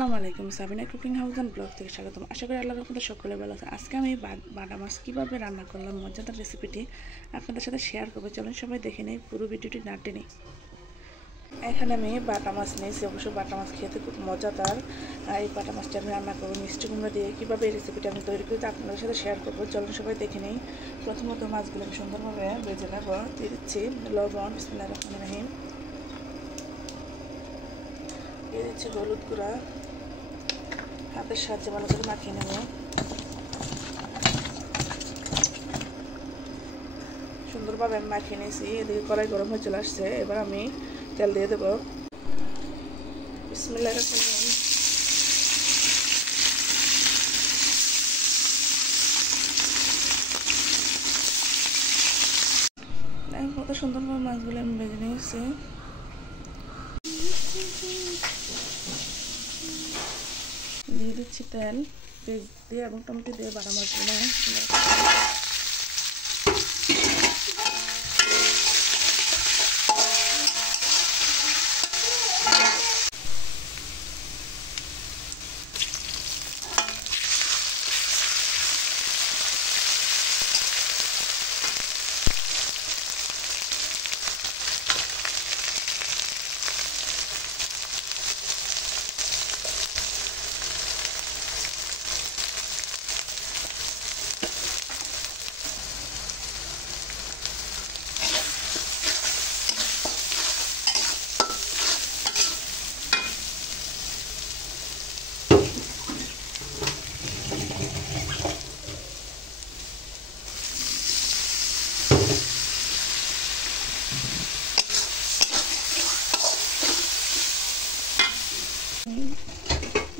আসসালামু আলাইকুম, Sabina cooking house and blog থেকে স্বাগতম। আশা করি আল্লাহর রহমতে সকলে ভালো আছে। আজকে আমি বাটা মাছ কীভাবে রান্না করলাম মজাদার রেসিপিটি আপনাদের সাথে শেয়ার করবো। চলুন সবাই দেখে নেই, পুরো ভিডিওটি না টেনে। এখানে আমি বাটা মাছ নিয়েছি, অবশ্য বাটা মাছ খেতে খুব মজাদার। এই বাটা মাছটা আমি রান্না করবো মিষ্টি কুমড়া দিয়ে। কীভাবে এই রেসিপিটা আমি তৈরি করি আপনাদের সাথে শেয়ার করবো। চলুন সবাই দেখে নেই। প্রথমত মাছগুলো আমি সুন্দরভাবে ভেজে নেব। দিয়ে দিচ্ছি লবণ, বিসমিল্লাহির রহমানির রহিম। দিয়ে দিচ্ছি হলুদ গুঁড়া, হাতের সাহায্যে ভালো করে মাখিয়ে নেব। সুন্দরভাবে আমি মাখিয়ে নিয়েছি। এদিকে কড়াই গরম হয়ে চলে আসছে। এবার আমি তেল দিয়ে দেবো। বিসমিল্লাহির রহমানির রহিম। কত সুন্দরভাবে মাছগুলো আমি ভেজে নিয়েছি। দিয়ে দিচ্ছি তেল, পেঁয়াজ দিয়ে এবং টমেটো দিয়ে বাটা মাছগুলো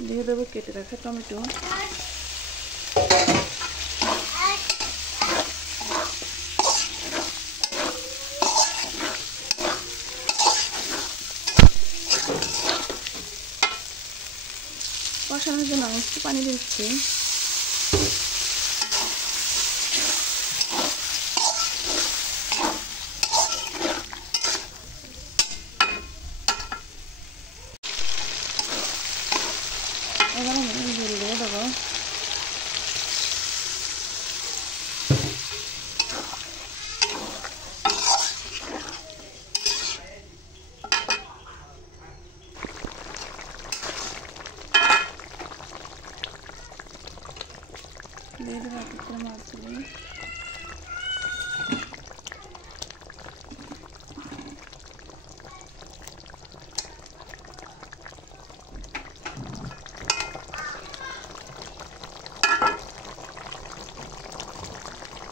দিয়ে দেবো কেটে রাখা টমেটো। কষানোর জন্য আমি একটু পানি দিচ্ছি। এবার আমি ঝোল দিয়ে দেবো। দিয়ে দেবো এক এক করে মাছগুলো।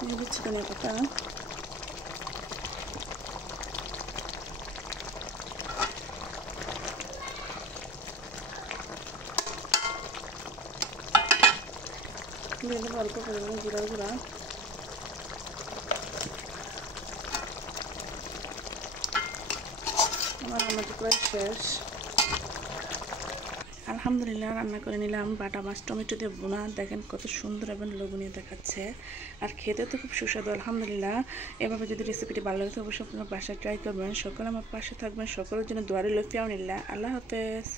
দিয়ে দিচ্ছি ধনিয়া পাতা। দিয়ে দেবো অল্প পরিমাণে জিরার গুঁড়া। আমার রান্নাটা প্রায় শেষ। আলহামদুলিল্লাহ, রান্না করে নিলাম বাটা মাছ টমেটো দিয়ে বোনা। দেখেন কত সুন্দর এবং লোভনীয় দেখাচ্ছে, আর খেতে তো খুব সুস্বাদু। আলহামদুলিল্লাহ, এভাবে যদি রেসিপিটি ভালো লাগে অবশ্যই আপনার বাসায় ট্রাই করবেন। সকলে আমার পাশে থাকবেন। সকলের জন্য দোয়া রইল। ফিয়াউনিল্লাহ। আল্লাহ হাফেজ।